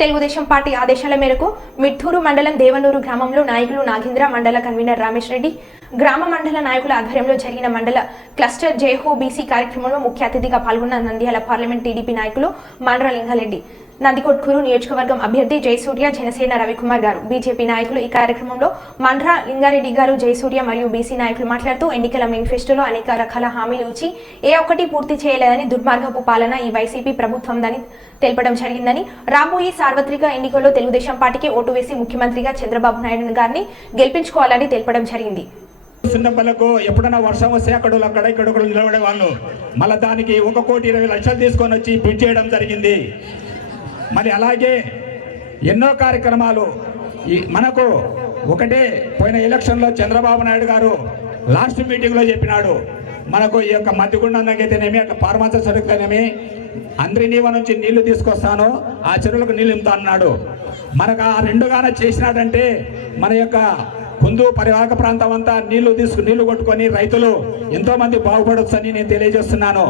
Telugu Desam party ఆదేశాల మేరకు మిట్టూరు మండలం దేవనూరు గ్రామంలో నాయకులు నాగేంద్ర మండల కన్వీనర్ రమేష్ రెడ్డి గ్రామ మండల నాయకుల ఆధ్వర్యంలో జరిగిన మండల క్లస్టర్ జైహో బీసీ కార్యక్రమంలో ముఖ్య అతిథిగా పాల్గొన్న నంద్యాల పార్లమెంట్ టీడీపీ నాయకులు మండ్ర లింగారెడ్డి నందికొట్కూరు నియోజకవర్గం అభ్యర్థి జయసూర్య జనసేన రవికుమార్ గారు. బీజేపీ నాయకులు ఈ కార్యక్రమంలో మండ్ర లింగారెడ్డి గారు జయసూర్య మరియు బీసీ నాయకులు మాట్లాడుతూ ఎన్నికల మేనిఫెస్టోలో అనేక రకాల హామీలు ఇచ్చి ఏ ఒక్కటి పూర్తి చేయలేదని దుర్మార్గపు పాలన ఈ వైసీపీ ప్రభుత్వందని తెలపడం జరిగిందని రాబోయే సార్వత్రిక ఎన్నికల్లో తెలుగుదేశం పార్టీకి ఓటు వేసి ముఖ్యమంత్రిగా చంద్రబాబు నాయుడు గారిని గెలిపించుకోవాలని తెలపడం జరిగింది. చిన్నపిల్లకు ఎప్పుడైనా వర్షం వస్తే అక్కడ అక్కడ ఇక్కడ నిలబడే వాళ్ళు. మళ్ళీ దానికి ఒక కోటి ఇరవై లక్షలు తీసుకొని వచ్చి బిడ్ చేయడం జరిగింది. మరి అలాగే ఎన్నో కార్యక్రమాలు. ఈ మనకు ఒకటే పోయిన ఎలక్షన్లో చంద్రబాబు నాయుడు గారు లాస్ట్ మీటింగ్లో చెప్పినాడు. మనకు ఈ యొక్క మధ్యగుండందకైతేనేమి అట్లా పార్మాంస చెరుకులనేమి అందరి నీవ నుంచి నీళ్ళు తీసుకొస్తాను ఆ చెరువులకు నీళ్ళు ఇంత అన్నాడు. మనకు ఆ రెండుగానే చేసినాడంటే మన యొక్క కుందు పరివాహక ప్రాంతం అంతా నీళ్ళు తీసుకు నీళ్ళు కొట్టుకొని రైతులు ఎంతో మంది బాగుపడొచ్చని నేను తెలియజేస్తున్నాను.